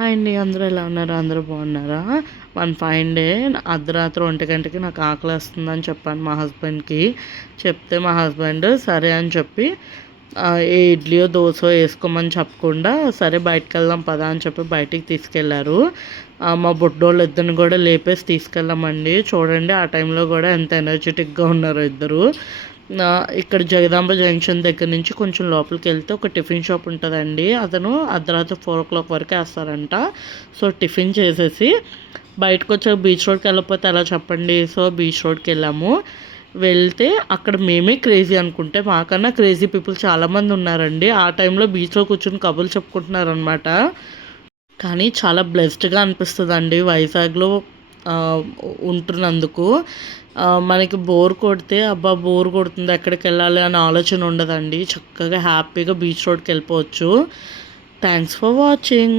Hi అండి, అందరూ ఎలా ఉన్నారు? అందరూ బాగున్నారా? వన్ ఫైన్ డే అర్ధరాత్రి 1 గంటకి నాకు ఆకలి వస్తుందని చెప్పాను మా హస్బెండ్కి. చెప్తే మా హస్బెండ్ సరే అని చెప్పి ఏ ఇడ్లీయో దోశ వేసుకోమని చెప్పకుండా సరే బయటకు వెళ్దాం పదా అని చెప్పి బయటికి తీసుకెళ్లారు. మా బుడ్డోళ్ళు ఇద్దరిని కూడా లేపేసి తీసుకెళ్ళామండి. చూడండి ఆ టైంలో కూడా ఎంత ఎనర్జెటిక్గా ఉన్నారో ఇద్దరు. ఇక్కడ జగదాంబ జంక్షన్ దగ్గర నుంచి కొంచెం లోపలికి వెళ్తే ఒక టిఫిన్ షాప్ ఉంటుందండి. అతను అర్ధరాత్రి 4 o'clock వరకు వేస్తారంట. సో టిఫిన్ చేసేసి బయటకు వచ్చాక బీచ్ రోడ్కి వెళ్ళకపోతే ఎలా చెప్పండి. సో బీచ్ రోడ్కి వెళ్ళాము. వెళ్తే అక్కడ మేమే క్రేజీ అనుకుంటే మాకన్నా క్రేజీ పీపుల్ చాలామంది ఉన్నారండి. ఆ టైంలో బీచ్లో కూర్చొని కబుర్లు చెప్పుకుంటున్నారనమాట. కానీ చాలా బ్లెస్డ్గా అనిపిస్తుందండి వైజాగ్లో ఉంటున్నందుకు. మనకి బోర్ కొడితే అబ్బా బోర్ కొడుతుంది ఎక్కడికి వెళ్ళాలి అనే ఆలోచన ఉండదండి. చక్కగా హ్యాపీగా బీచ్ రోడ్కి వెళ్ళిపోవచ్చు. Thanks for watching.